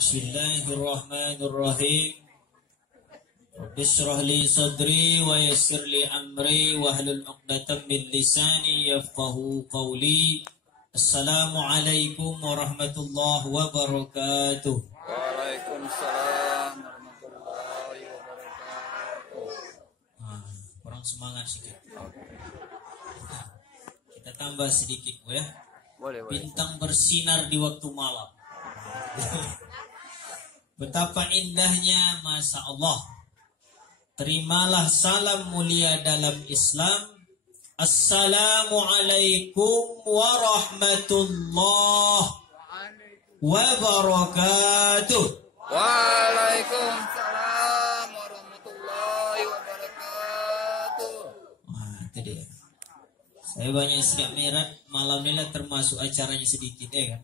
Bismillahirrahmanirrahim. Rabbi shrah li sadri wa yassir li amri wahlul 'uqdatam min lisani yafqahu qawli. Assalamualaikum warahmatullahi wabarakatuh. Waalaikumsalam warahmatullahi wabarakatuh. Kurang semangat sedikit. Kita tambah sedikit ya. Boleh. Bintang bersinar di waktu malam. Betapa indahnya, Masya Allah. Terimalah salam mulia dalam Islam. Assalamualaikum warahmatullahi wabarakatuh. Waalaikumsalam warahmatullahi wabarakatuh. Itu dia. Saya banyak siap mirat malam ini termasuk acaranya sedikit kan.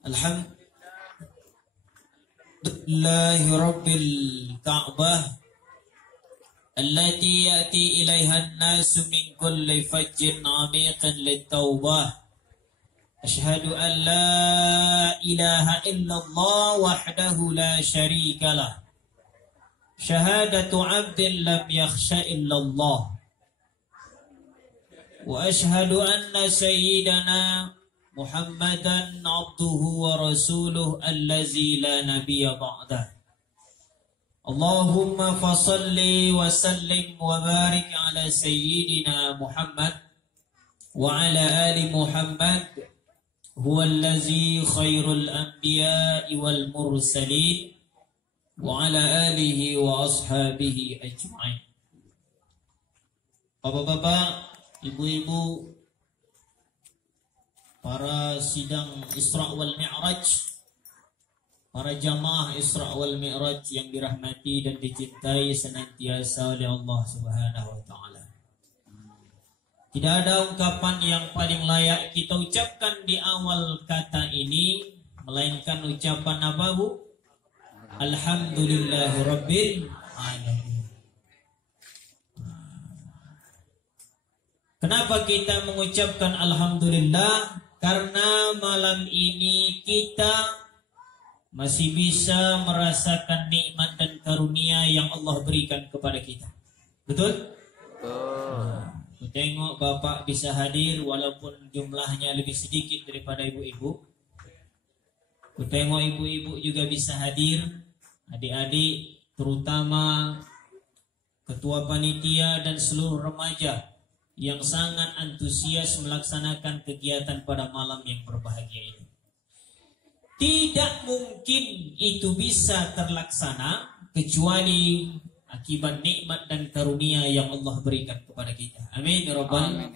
Alhamdulillahi Rabbil Ka'bah allati ya'ti ilaiha an-nasu min kulli fajjin 'amiqin lit-taubah. Asyhadu an la ilaha illallah wahdahu la syarika lah. Syahadatu 'abdin lam yakhsha illallah. Wa asyhadu anna sayyidana Muhammadan abduhu wa rasuluh allazi la nabiyya ba'dah. Allahumma fasalli wa sallim wa barik ala sayyidina Muhammad wa ala ali Muhammad huwa allazi khairul anbiya'i wal mursalin wa ala alihi wa ashabihi ajma'in. Bapak-bapak, ibu-ibu, para sidang Isra wal Mi'raj, para jamaah Isra wal Mi'raj yang dirahmati dan dicintai senantiasa oleh Allah Subhanahu wa taala. Tidak ada ungkapan yang paling layak kita ucapkan di awal kata ini melainkan ucapan apa, Bu? Alhamdulillahirabbil alamin. Kenapa kita mengucapkan alhamdulillah? Karena malam ini kita masih bisa merasakan nikmat dan karunia yang Allah berikan kepada kita. Betul? Betul. Tengok Bapak bisa hadir walaupun jumlahnya lebih sedikit daripada ibu-ibu. Tengok ibu-ibu juga bisa hadir. Adik-adik, terutama ketua panitia dan seluruh remaja yang sangat antusias melaksanakan kegiatan pada malam yang berbahagia ini. Tidak mungkin itu bisa terlaksana kecuali akibat nikmat dan karunia yang Allah berikan kepada kita. Amin ya rabbal alamin.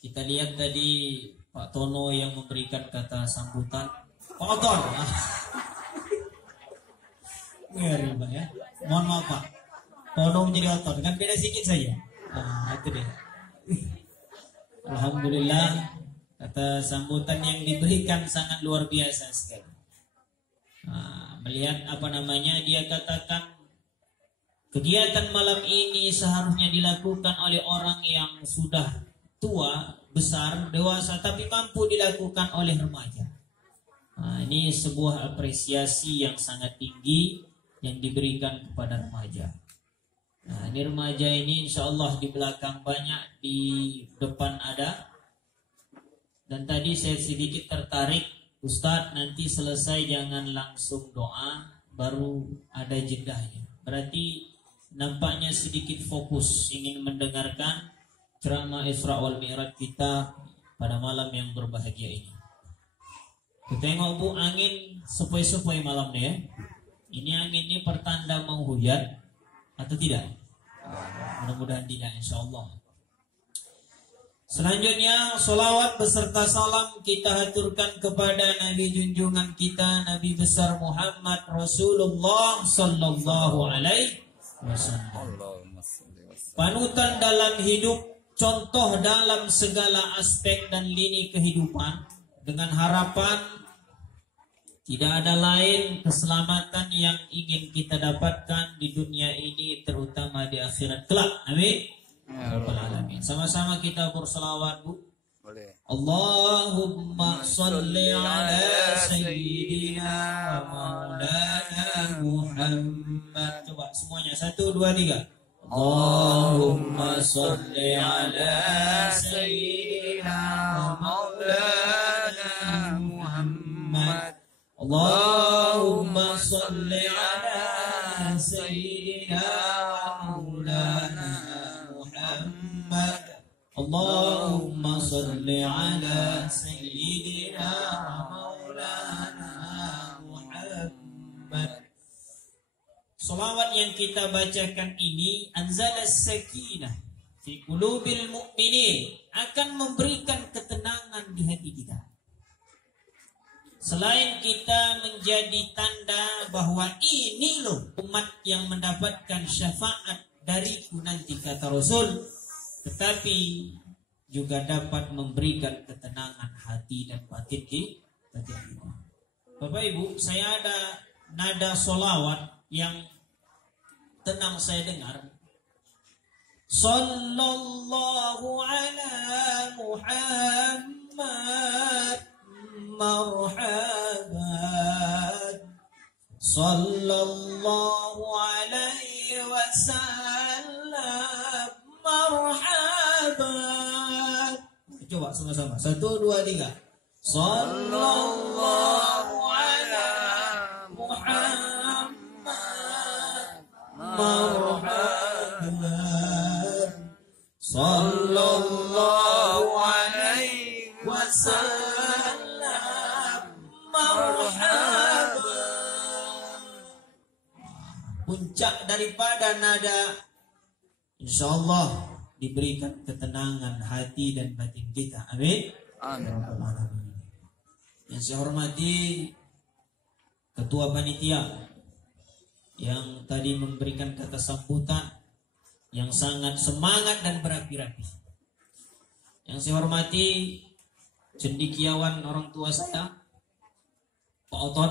Kita lihat tadi Pak Tono yang memberikan kata sambutan. Pak Oton. Ngeri Pak ya. Mohon maaf Pak. Tono menjadi Oton kan beda sedikit saja. Itu deh. Alhamdulillah, kata sambutan yang diberikan sangat luar biasa sekali. Melihat dia katakan kegiatan malam ini seharusnya dilakukan oleh orang yang sudah tua, besar, dewasa, tapi mampu dilakukan oleh remaja. Ini sebuah apresiasi yang sangat tinggi yang diberikan kepada remaja. Ini remaja ini insya Allah di belakang banyak, di depan ada. Dan tadi saya sedikit tertarik, Ustadz nanti selesai jangan langsung doa, baru ada jedahnya. Berarti nampaknya sedikit fokus ingin mendengarkan ceramah Isra wal Mi'raj kita pada malam yang berbahagia ini. Kita tengok Bu, angin sepoi-sepoi malamnya ya. Ini angin ini pertanda mau hujan atau tidak? Mudah-mudahan tidak, insya Allah. Selanjutnya salawat beserta salam kita haturkan kepada Nabi junjungan kita, Nabi besar Muhammad Rasulullah sallallahu alaihi wasallam. Panutan dalam hidup, contoh dalam segala aspek dan lini kehidupan, dengan harapan tidak ada lain keselamatan yang ingin kita dapatkan di dunia ini, terutama di akhirat kelak. Amin. Ya Rabbal Alamin. Sama-sama kita berselawat, Bu. Boleh. Allahumma salli ala sayyidina maulana Muhammad. Coba semuanya 1 2 3. Allahumma salli ala sayyidina maulana Muhammad. Allahumma salli ala sayyidina maulana Muhammad. Allahumma salli ala sayyidina maulana Muhammad. Salawat yang kita bacakan ini anzalas sakinah fi qulubil mu'minin, akan memberikan ketenangan di hati kita. Selain kita menjadi tanda bahwa ini loh umat yang mendapatkan syafaat dariku nanti kata Rasul, tetapi juga dapat memberikan ketenangan hati dan batin di hati kita. Bapak Ibu, saya ada nada solawat yang tenang saya dengar. Sallallahu ala Muhammad marhaban. Sallallahu alaihi wasallam marhaban. Coba sama-sama. 1 2 3. Sallallahu ala Muhammad marhaban. Sallallahu alaihi wasallam marhaban. Puncak daripada nada insyaallah diberikan ketenangan hati dan batin kita. Amin. Amin. Yang saya hormati Ketua Panitia yang tadi memberikan kata sambutan yang sangat semangat dan berapi-api. Yang saya hormati cendekiawan orang tua saya, Pak Oton,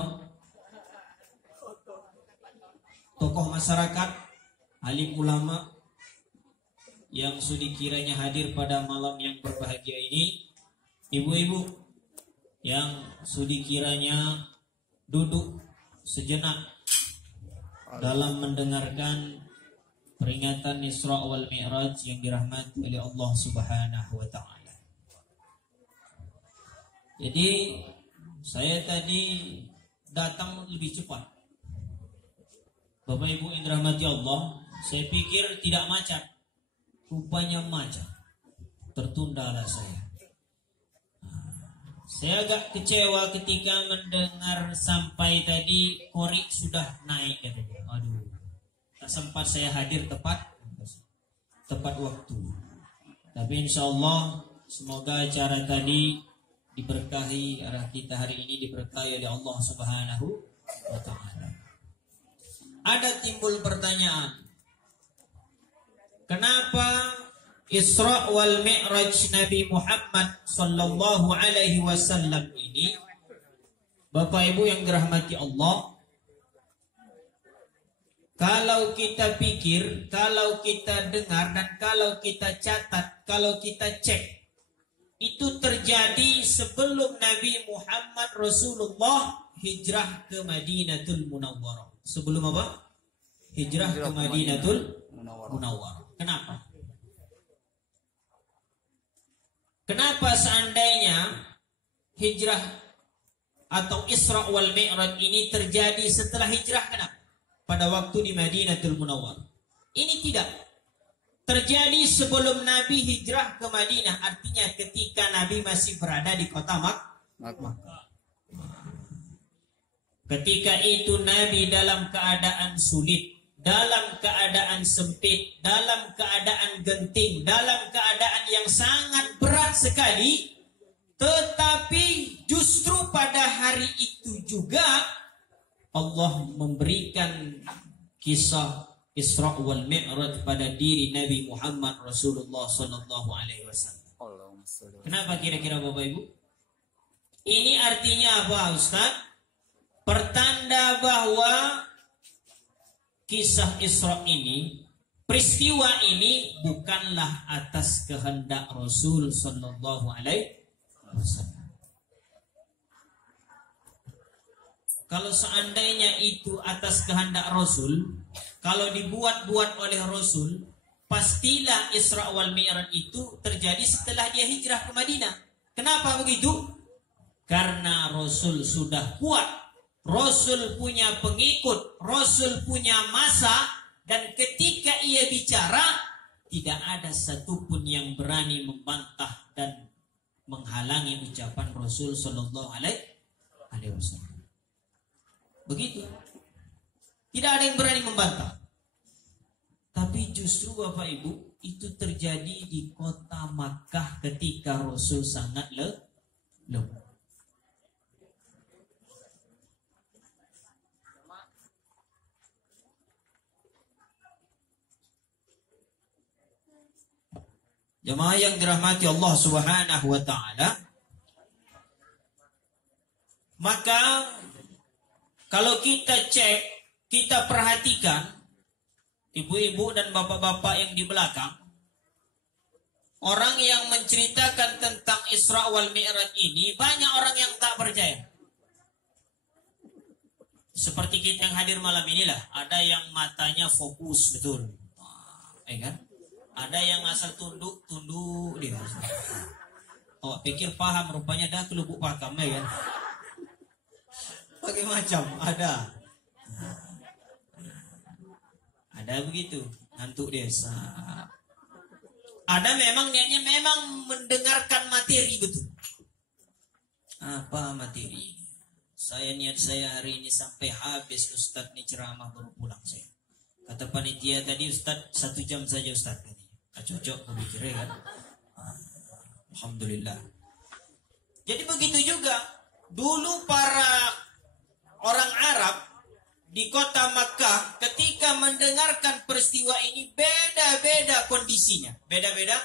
tokoh masyarakat, alim ulama yang sudi kiranya hadir pada malam yang berbahagia ini, ibu-ibu yang sudi kiranya duduk sejenak dalam mendengarkan peringatan Isra wal Mi'raj yang dirahmati oleh Allah Subhanahu wa taala. Jadi saya tadi datang lebih cepat. Bapak Ibu yang dirahmati Allah, saya pikir tidak macet. Rupanya macet. Tertundalah saya. Saya agak kecewa ketika mendengar sampai tadi korik sudah naik katanya. Aduh, tak sempat saya hadir tepat waktu. Tapi insya Allah semoga acara tadi diberkahi, arah kita hari ini diberkahi oleh Allah Subhanahu wa taala. Ada timbul pertanyaan, kenapa Isra wal Mi'raj Nabi Muhammad sallallahu alaihi wasallam ini, Bapak Ibu yang dirahmati Allah, kalau kita pikir, kalau kita dengar dan kalau kita catat, kalau kita cek, itu terjadi sebelum Nabi Muhammad Rasulullah hijrah ke Madinatul Munawwarah. Sebelum apa? Hijrah ke Madinatul Munawwarah. Kenapa? Kenapa seandainya hijrah atau Isra wal Mi'raj ini terjadi setelah hijrah? Kenapa? Pada waktu di Madinatul Munawwarah. Ini tidak terjadi sebelum Nabi hijrah ke Madinah, artinya ketika Nabi masih berada di kota Makkah. Ketika itu Nabi dalam keadaan sulit, dalam keadaan sempit, dalam keadaan genting, dalam keadaan yang sangat berat sekali. Tetapi justru pada hari itu juga Allah memberikan kisah Isra wal Mi'raj pada diri Nabi Muhammad Rasulullah sallallahu alaihi wasallam. Kenapa kira-kira Bapak Ibu? Ini artinya apa, Ustaz? Pertanda bahwa kisah Isra ini, peristiwa ini bukanlah atas kehendak Rasul sallallahu alaihi wasallam. Kalau seandainya itu atas kehendak Rasul, kalau dibuat-buat oleh Rasul, pastilah Isra wal Mi'raj itu terjadi setelah dia hijrah ke Madinah. Kenapa begitu? Karena Rasul sudah kuat, Rasul punya pengikut, Rasul punya masa, dan ketika ia bicara, tidak ada satupun yang berani membantah dan menghalangi ucapan Rasul Sallallahu Alaihi Wasallam. Begitu. Tidak ada yang berani membantah. Tapi justru Bapak Ibu, itu terjadi di kota Makkah ketika Rasul sangat lemah. Jemaah yang dirahmati Allah Subhanahu wa taala, maka kalau kita cek, kita perhatikan ibu-ibu dan bapak-bapak yang di belakang, orang yang menceritakan tentang Isra wal Mi'raj ini, banyak orang yang tak percaya. Seperti kita yang hadir malam inilah, ada yang matanya fokus betul, kan? Ada yang asal tunduk dia. Oh, pikir paham, rupanya dah kelubuk pakam, kan? Bagai macam ada begitu, ngantuk dia. Ada memang niatnya memang mendengarkan materi betul. Apa materi? Niat saya hari ini sampai habis Ustadz nih ceramah baru pulang saya. Kata panitia tadi Ustadz 1 jam saja Ustadz. Cocok pemikiran kan? Alhamdulillah. Jadi begitu juga dulu para orang Arab di kota Makkah ketika mendengarkan peristiwa ini beda-beda kondisinya. Beda-beda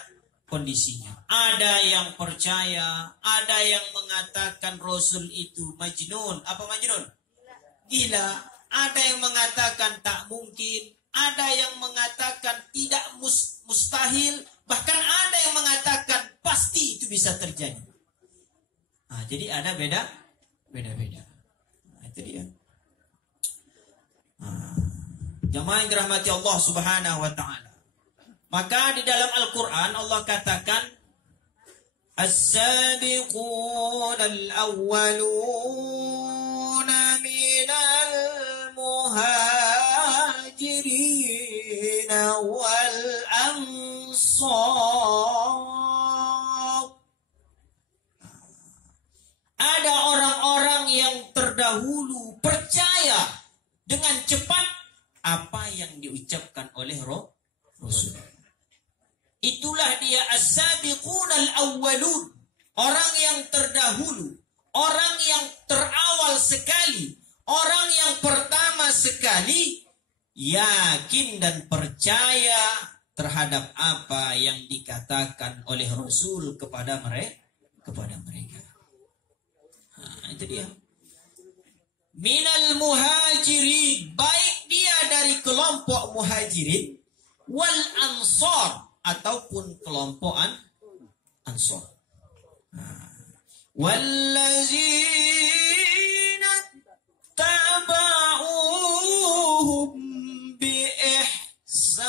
kondisinya. Ada yang percaya, ada yang mengatakan Rasul itu majnun. Apa majnun? Gila. Ada yang mengatakan tak mungkin. Ada yang mengatakan tidak mustahil, bahkan ada yang mengatakan pasti itu bisa terjadi. Nah, jadi ada beda-beda. Nah, itu dia. Jemaah yang dirahmati Allah Subhanahu wa taala. Maka di dalam Al-Qur'an Allah katakan as-sabiqun al-awwaluna minal muhajirin wal ansar. Ada orang-orang yang terdahulu percaya dengan cepat apa yang diucapkan oleh Rasul. Itulah dia as-sabiqun al-awwalun, orang yang terdahulu, orang yang terawal sekali, orang yang pertama sekali yakin dan percaya terhadap apa yang dikatakan oleh Rasul kepada mereka. Nah, itu dia. Minal muhajirin, baik dia dari kelompok muhajirin wal ansar ataupun kelompok ansar. Wallazina tabauhum bi ihsan,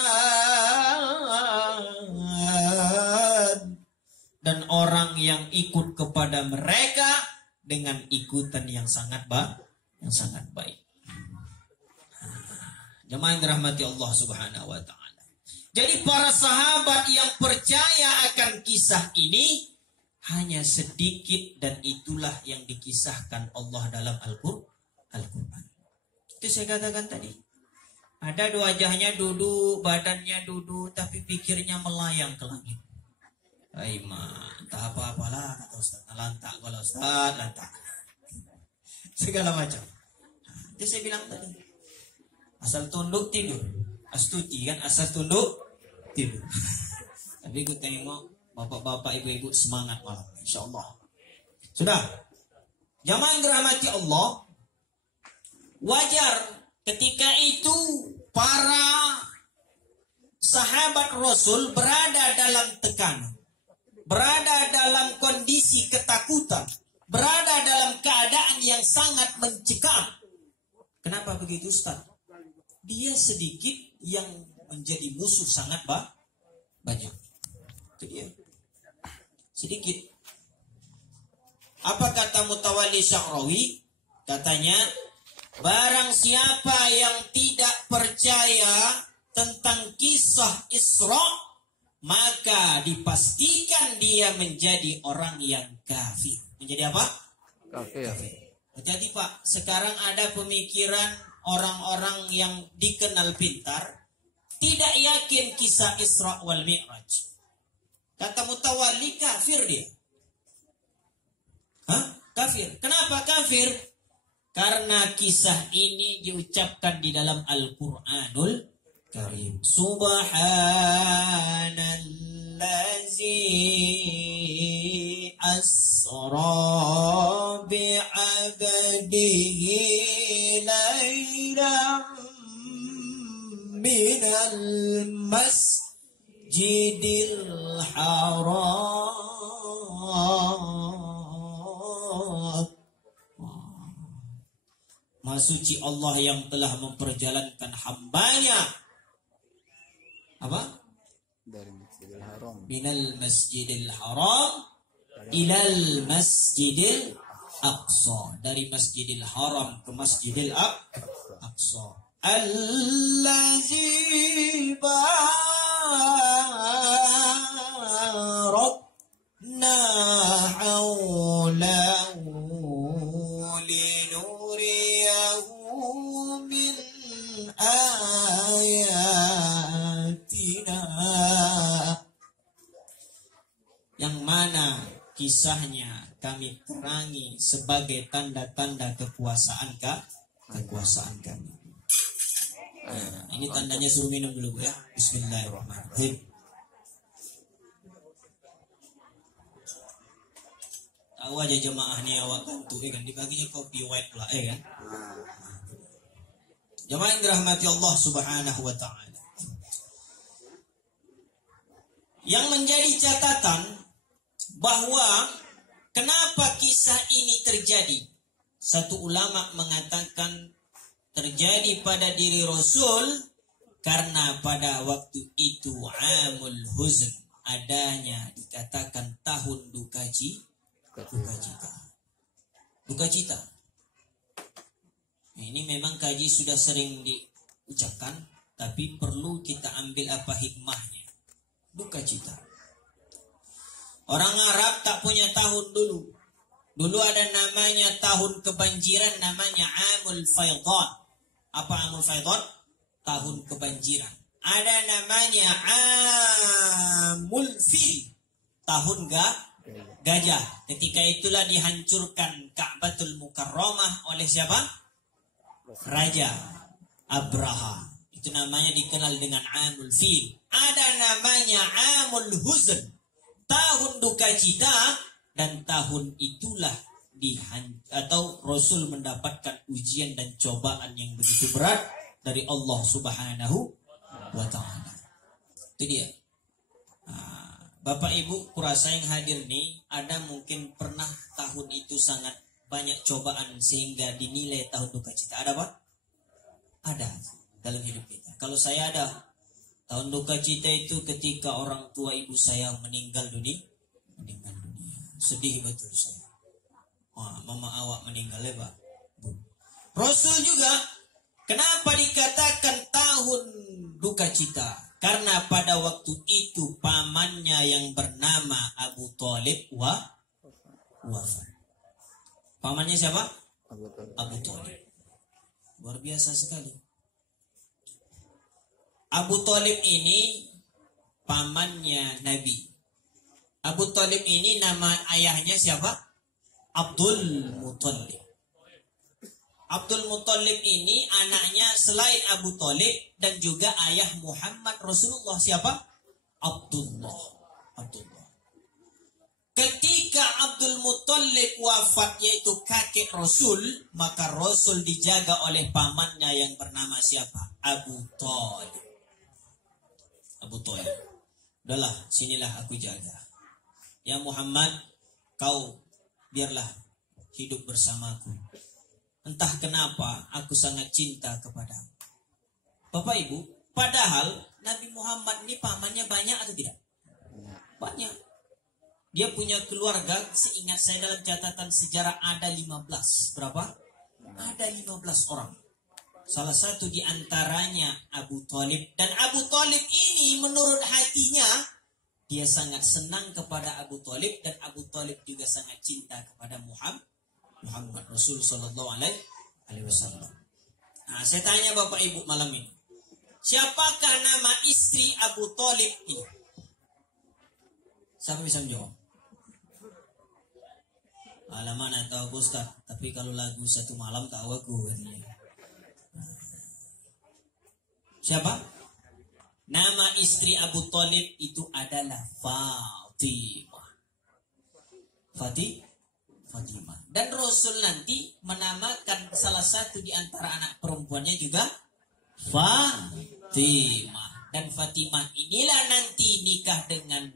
dan orang yang ikut kepada mereka dengan ikutan yang sangat baik. Jemaah yang dirahmati Allah Subhanahu wa taala. Jadi para sahabat yang percaya akan kisah ini hanya sedikit, dan itulah yang dikisahkan Allah dalam Al-Quran. Itu saya katakan tadi. Ada wajahnya duduk, badannya duduk, tapi pikirnya melayang ke langit. Aima, entah apa-apalah kata Ustaz. Lantak kalau Ustaz, lantak. Segala macam. Itu saya bilang tadi. Asal tunduk tidur. Astuti kan, asal tunduk tidur. Tapi aku tengok bapak-bapak, ibu-ibu semangat malam, insyaAllah. Sudah. Jamaah yang dirahmati Allah, wajar ketika itu para sahabat Rasul berada dalam tekanan, berada dalam kondisi ketakutan, berada dalam keadaan yang sangat mencekam. Kenapa begitu, Ustaz? Dia sedikit yang menjadi musuh sangat banyak. Itu dia. Sedikit. Apa kata Mutawalli Sya'rawi? Katanya, barang siapa yang tidak percaya tentang kisah Isra, maka dipastikan dia menjadi orang yang kafir. Menjadi apa? Kafir. Jadi Pak, sekarang ada pemikiran orang-orang yang dikenal pintar, tidak yakin kisah Isra wal Mi'raj. Kata Mutawalli, kafir dia. Kafir. Kenapa kafir? Karena kisah ini diucapkan di dalam Al-Quranul Karim. Subhanallazi asra bi'abdihi laylam minal masjidil haram. Maha suci Allah yang telah memperjalankan hambanya. Apa? Dari Masjidil Haram. Minal Masjidil Haram ilal Masjidil Aqsa. Dari Masjidil Haram ke Masjidil Aqsa. Allazi barakna hawlahu linuriyahu min ayatina. Yang mana kisahnya kami terangi sebagai tanda-tanda kekuasaan kami. Nah, ini tandanya suruh minum dulu Bu ya. Bismillahirrahmanirrahim. Tahu aja jemaah nih awak gantu kan dibaginya kopi white pula kan. Jemaah yang dirahmati Allah Subhanahu wa taala. Yang menjadi catatan bahwa kenapa kisah ini terjadi. Satu ulama mengatakan terjadi pada diri Rasul karena pada waktu itu amul huzn, adanya dikatakan tahun duka cita. Nah, ini memang kaji sudah sering diucapkan, tapi perlu kita ambil apa hikmahnya. Duka cita. Orang Arab tak punya tahun dulu. Dulu ada namanya tahun kebanjiran, namanya Amul Faidan. Apa Amul Faidan? Tahun kebanjiran. Ada namanya Amul Fil, tahun gajah. Ketika itulah dihancurkan Ka'batul Mukarramah oleh siapa? Raja Abraha. Itu namanya dikenal dengan Amul Fil. Ada namanya Amul Huzn, tahun duka cita, dan tahun itulah atau Rasul mendapatkan ujian dan cobaan yang begitu berat dari Allah Subhanahu wa taala. Itu dia. Bapak Ibu kurasa yang hadir nih, ada mungkin pernah tahun itu sangat banyak cobaan sehingga dinilai tahun duka cita. Ada Pak? Ada dalam hidup kita. Kalau saya ada, tahun duka cita itu ketika orang tua ibu saya meninggal dunia. Sedih betul saya. Mama awak meninggal ya Pak. Rasul juga, kenapa dikatakan tahun duka cita? Karena pada waktu itu pamannya yang bernama Abu Thalib wafat. Pamannya siapa? Abu Thalib. Luar biasa sekali. Abu Thalib ini pamannya Nabi. Abu Thalib ini nama ayahnya siapa? Abdul Muthalib. Abdul Muthalib ini anaknya selain Abu Thalib dan juga ayah Muhammad Rasulullah siapa? Abdullah. Ketika Abdul Muthalib wafat, yaitu kakek Rasul, maka Rasul dijaga oleh pamannya yang bernama siapa? Abu Thalib. Udahlah, sinilah aku jaga. ya Muhammad, kau biarlah hidup bersamaku. Entah kenapa aku sangat cinta kepadamu. Bapak Ibu, padahal Nabi Muhammad ini pamannya banyak atau tidak? Banyak. Dia punya keluarga, seingat saya dalam catatan sejarah ada 15. Berapa? Ada 15 orang. Salah satu di antaranya Abu Thalib. Dan Abu Thalib ini menurut hatinya, dia sangat senang kepada Abu Thalib. Dan Abu Thalib juga sangat cinta kepada Muhammad Rasul Sallallahu Alaihi Wasallam. Nah, saya tanya Bapak Ibu malam ini, siapakah nama istri Abu Thalib ini? Siapa bisa menjawab? Alaman tahu Ustaz, tapi kalau lagu satu malam tahu aku katanya. Siapa? Nama istri Abu Thalib itu adalah Fatimah. Fatimah. Dan Rasul nanti menamakan salah satu di antara anak perempuannya juga Fatimah. Dan Fatimah inilah nanti nikah dengan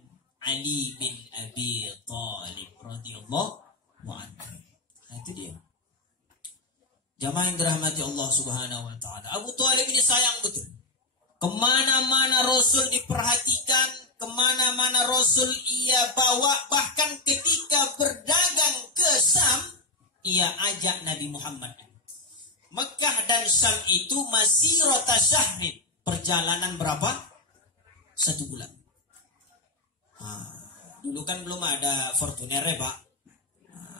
Ali bin Abi Thalib radhiyallahu anhu. Nah, itu dia. Jamaah yang dirahmati Allah Subhanahu wa taala. Abu Thalib ini sayang betul. Kemana-mana Rasul diperhatikan, kemana-mana Rasul ia bawa, bahkan ketika berdagang ke Syam, ia ajak Nabi Muhammad. Mekah dan Syam itu masih rota syahrin. Perjalanan berapa? 1 bulan. Dulu kan belum ada Fortuner ya Pak.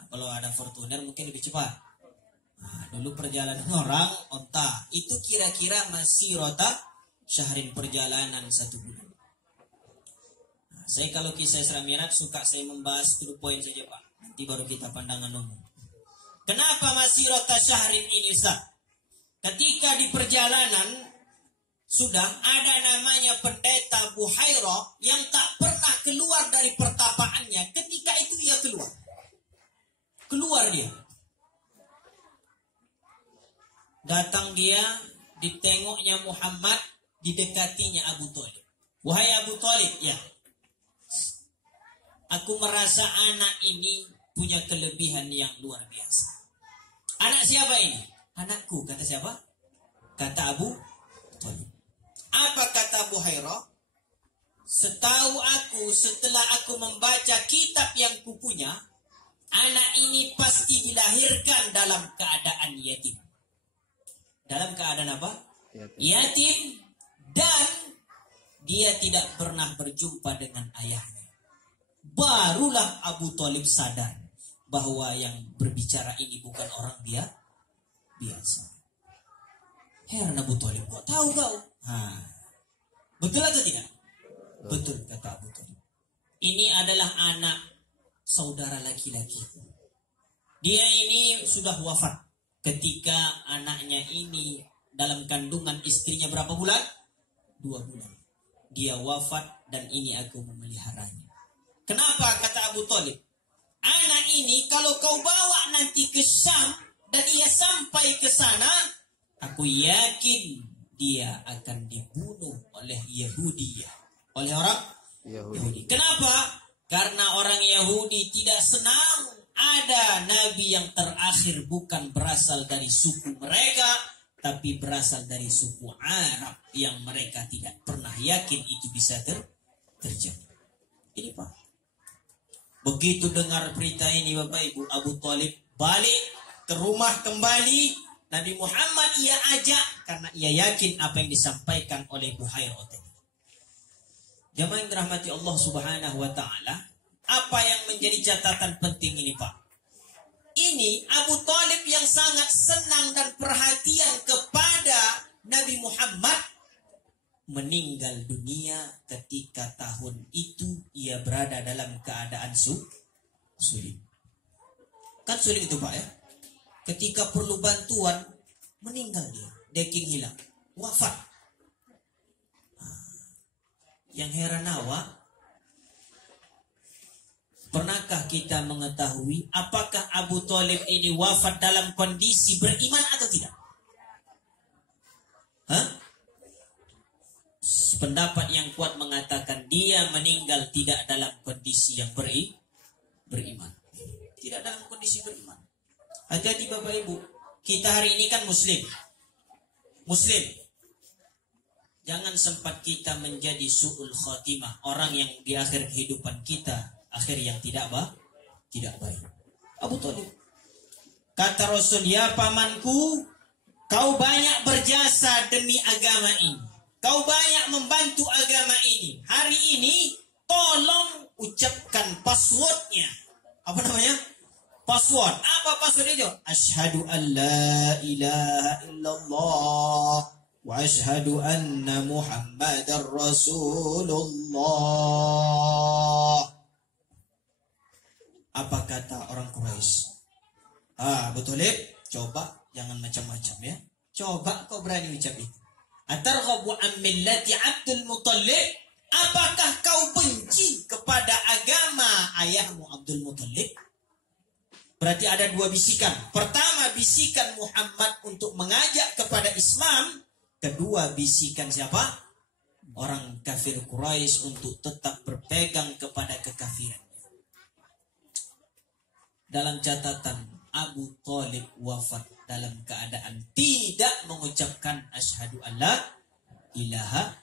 Kalau ada Fortuner mungkin lebih cepat. Dulu perjalanan orang onta itu kira-kira masih rota syahrin, perjalanan 1 bulan. Saya kalau kisah Isra Mi'raj suka saya membahas to the point saja Pak. Nanti baru kita pandangan umum. Kenapa masih rota syahrin ini Ustaz? Ketika di perjalanan sudah ada namanya pendeta Buhairah yang tak pernah keluar dari pertapaannya. Ketika itu ia keluar. Keluar dia. Datang dia, ditengoknya Muhammad, didekatinya Abu Thalib. Wahai Abu Thalib, ya. Aku merasa anak ini punya kelebihan yang luar biasa. Anak siapa ini? Anakku, kata siapa? Kata Abu Thalib. Apa kata Buhairah? Setahu aku, setelah aku membaca kitab yang kupunya, anak ini pasti dilahirkan dalam keadaan yatim. Dalam keadaan apa? Yatim. Dan dia tidak pernah berjumpa dengan ayahnya. Barulah Abu Thalib sadar bahwa yang berbicara ini bukan orang dia biasa. Heran Abu Thalib, kok tahu kau? Betul atau tidak? Betul kata Abu Thalib. Ini adalah anak saudara laki-laki. Dia ini sudah wafat ketika anaknya ini dalam kandungan istrinya berapa bulan? 2 bulan. Dia wafat dan ini aku memeliharanya. Kenapa kata Abu Thalib? Anak ini kalau kau bawa nanti ke Syam dan ia sampai ke sana, aku yakin dia akan dibunuh oleh Yahudi. Oleh orang Yahudi. Kenapa? Karena orang Yahudi tidak senang ada nabi yang terakhir bukan berasal dari suku mereka, tapi berasal dari suku Arab yang mereka tidak pernah yakin itu bisa terjadi. Ini Pak. Begitu dengar berita ini Bapak Ibu, Abu Thalib balik ke rumah kembali. Nabi Muhammad ia ajak karena ia yakin apa yang disampaikan oleh Buhairah tadi. Jamaah yang dirahmati Allah Subhanahu wa taala, apa yang menjadi catatan penting ini Pak? Ini Abu Thalib yang sangat senang dan perhatian kepada Nabi Muhammad meninggal dunia ketika tahun itu ia berada dalam keadaan sulit. Kan sulit itu Pak ya? Ketika perlu bantuan, meninggal dia. Deking hilang. Wafat. Yang heran awak, pernahkah kita mengetahui apakah Abu Thalib ini wafat dalam kondisi beriman atau tidak? Pendapat yang kuat mengatakan dia meninggal tidak dalam kondisi yang beriman. Tidak dalam kondisi beriman. Hati-hati Bapak Ibu. Kita hari ini kan Muslim. Jangan sempat kita menjadi su'ul khatimah. Orang yang di akhir kehidupan kita, akhir yang tidak baik. Abu Thalib. Kata Rasul, ya pamanku, kau banyak berjasa demi agama ini. Kau banyak membantu agama ini. Hari ini, tolong ucapkan passwordnya. Apa namanya? Password. Apa password itu? Asyhadu an la ilaha illallah wa asyhadu anna Muhammadar Rasulullah. Apa kata orang Quraisy? Abu Thalib, coba jangan macam-macam ya. Coba kau berani ucap itu. Atarghabu an millati Abdul Muttalib? Apakah kau benci kepada agama ayahmu Abdul Muttalib? Berarti ada dua bisikan. Pertama, bisikan Muhammad untuk mengajak kepada Islam. Kedua, bisikan siapa? Orang kafir Quraisy untuk tetap berpegang kepada kekafirannya. Dalam catatan, Abu Thalib wafat dalam keadaan tidak mengucapkan asyhadu alla ilaha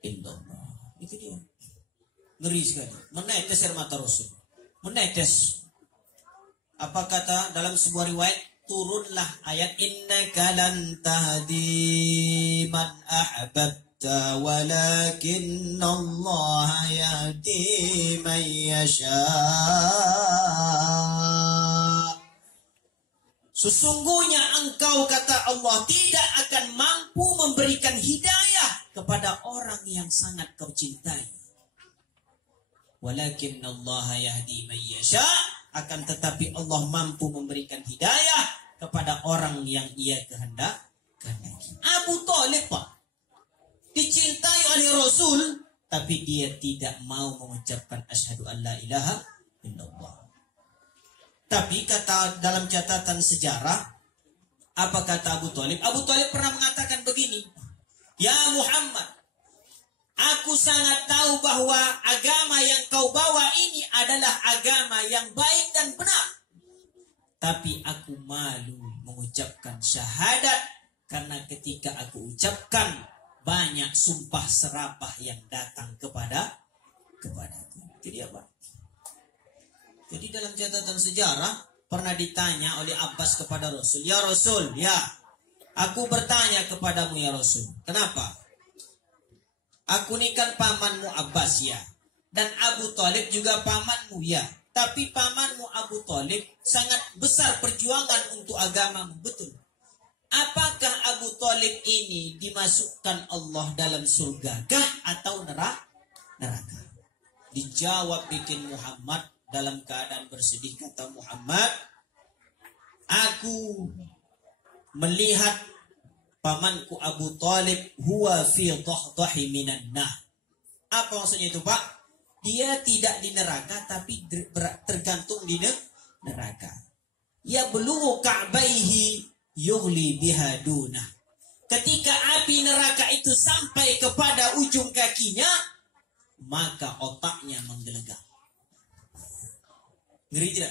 illallah. Itu dia. Ngeri sekali. Menetes air mata Rasul. Menetes. Apa kata dalam sebuah riwayat, turunlah ayat innaka lan tahdi man ahbabta walakin Allah yahdi man yasha. Sesungguhnya engkau, kata Allah, tidak akan mampu memberikan hidayah kepada orang yang sangat kau cintai. Walakin Allah yahdi man yasha. Akan tetapi Allah mampu memberikan hidayah kepada orang yang ia kehendaki. Abu Thalib, Pak, dicintai oleh Rasul, tapi dia tidak mau mengucapkan asyhadu an la ilaha illallah. Tapi kata dalam catatan sejarah, apa kata Abu Thalib? Abu Thalib pernah mengatakan begini, ya Muhammad, aku sangat tahu bahwa agama yang kau bawa ini adalah agama yang baik dan benar. Tapi aku malu mengucapkan syahadat karena ketika aku ucapkan banyak sumpah serapah yang datang kepadaku. Jadi apa? Jadi dalam catatan sejarah pernah ditanya oleh Abbas kepada Rasul, ya Rasul, ya, aku bertanya kepadamu ya Rasul, kenapa? Aku ini kan pamanmu Abbas ya. Dan Abu Thalib juga pamanmu ya. Tapi pamanmu Abu Thalib sangat besar perjuangan untuk agamamu. Betul. Apakah Abu Thalib ini dimasukkan Allah dalam surga kah atau neraka? Dijawab bikin Muhammad dalam keadaan bersedih. Kata Muhammad, aku melihat pamanku Abu Thalib huwa fi dhahdahi minan nar. Apa maksudnya itu, Pak? Dia tidak di neraka tapi tergantung di neraka. Ya belughu ka'baihi yughli biha dunah. Ketika api neraka itu sampai kepada ujung kakinya, maka otaknya menggelegar. Ngeri tidak?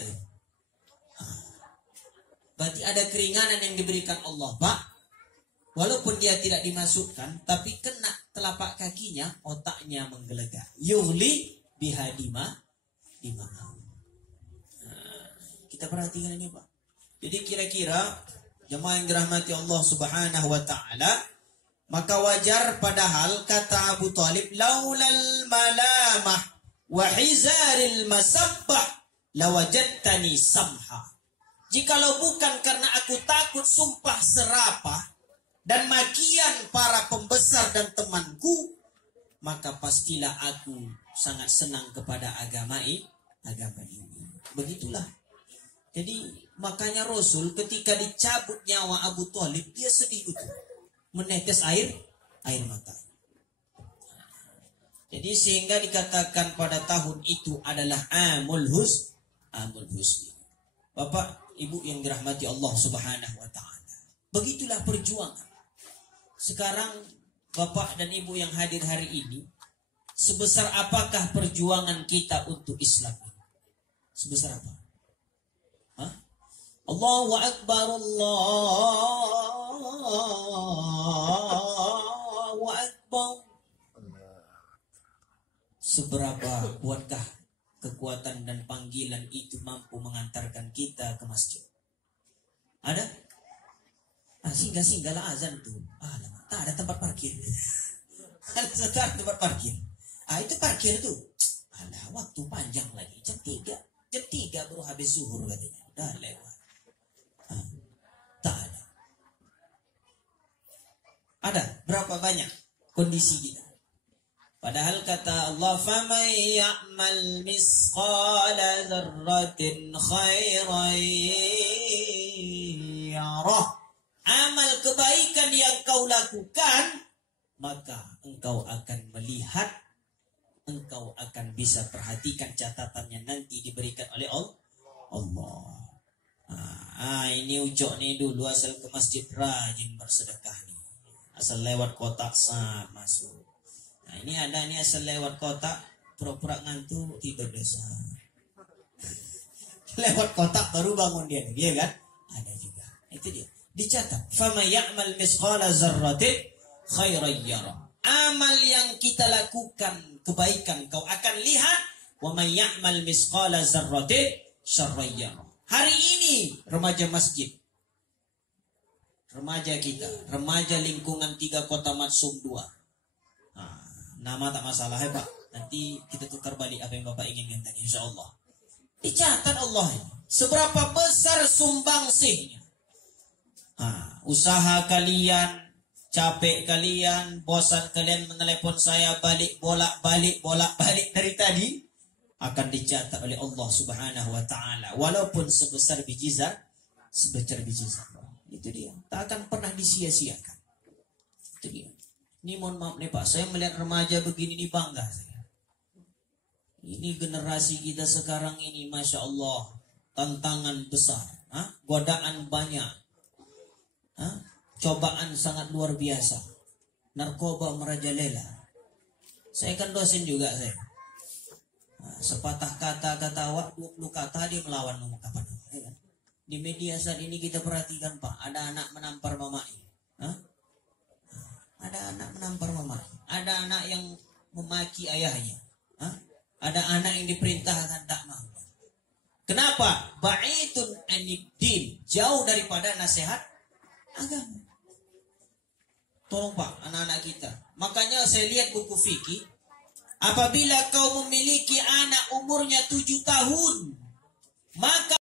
Berarti ada keringanan yang diberikan Allah, Pak. Walaupun dia tidak dimasukkan, tapi kena telapak kakinya, otaknya menggelegar. Yughli bihadima. Kita perhatikan ini, Pak. Jadi kira-kira jemaah yang dirahmati Allah Subhanahu wa taala, maka wajar padahal kata Abu Thalib, laulal malamah wa hizaril masabbah lawajadtani samha. Jikalau bukan karena aku takut sumpah serapah dan makian para pembesar dan temanku, maka pastilah aku sangat senang kepada agama ini. Begitulah. Jadi makanya Rasul ketika dicabut nyawa Abu Thalib, dia sedih itu, menetes air mata. Jadi sehingga dikatakan pada tahun itu adalah Amul Husni. Bapak, Ibu yang dirahmati Allah Subhanahu wa taala. Begitulah perjuangan. Sekarang Bapak dan Ibu yang hadir hari ini, sebesar apakah perjuangan kita untuk Islam ini? Sebesar apa? Hah? Allahu Akbar, Allahu Akbar. Seberapa kuatkah kekuatan dan panggilan itu mampu mengantarkan kita ke masjid? Ada? Singgah-singgahlah azan tuh. Tak ada tempat parkir. Ada tempat parkir. Itu parkir tuh. Ada waktu panjang lagi. Jam 3 baru habis zuhur katanya. Udah lewat. Tak ada. Ada berapa banyak kondisi kita? Padahal kata Allah, "Faman ya'mal misqala dzarratin khairan yarah." Amal kebaikan yang kau lakukan, maka engkau akan melihat, engkau akan bisa perhatikan catatannya nanti diberikan oleh Allah. Ini ucok nih dulu asal ke masjid rajin bersedekah nih. Asal lewat kotak masuk. Nah ini ada nih asal lewat kotak pura-pura ngantuk tidur desa. Lewat kotak baru bangun dia kan? Ada juga. Itu dia. Dicatat. Fama ya'mal misqala dzarratin khairan yara. Amal yang kita lakukan kebaikan kau akan lihat. Wa may ya'mal misqala dzarratin syarran yara. Hari ini remaja masjid, remaja kita, remaja lingkungan 3 Kota Matsum 2. Nama tak masalah ya Pak. Nanti kita tukar balik apa yang Bapak inginkan tadi insyaallah. Dicatat Allah ini. Seberapa besar sumbangsihnya. Usaha kalian, capek kalian, bosan kalian menelepon saya bolak-balik dari tadi akan dicatat oleh Allah Subhanahu wa taala walaupun sebesar biji zarah. Itu dia. Tak akan pernah disia-siakan. Itu dia. Ini mohon maaf nih Pak, saya melihat remaja begini nih bangga saya. Ini generasi kita sekarang ini Masya Allah, tantangan besar, godaan banyak, cobaan sangat luar biasa, narkoba merajalela. Saya kan dosen juga saya. Sepatah kata awak 20 kata dia melawan ungkapan. Di media saat ini kita perhatikan Pak, ada anak menampar mamanya. Ada anak menampar mamanya. Ada anak yang memaki ayahnya. Ada anak yang diperintahkan tak mau. Kenapa? Ba'idun aniddin, jauh daripada nasihat agama. Tolong Pak, anak-anak kita. Makanya saya lihat buku fikih, apabila kau memiliki anak umurnya 7 tahun, maka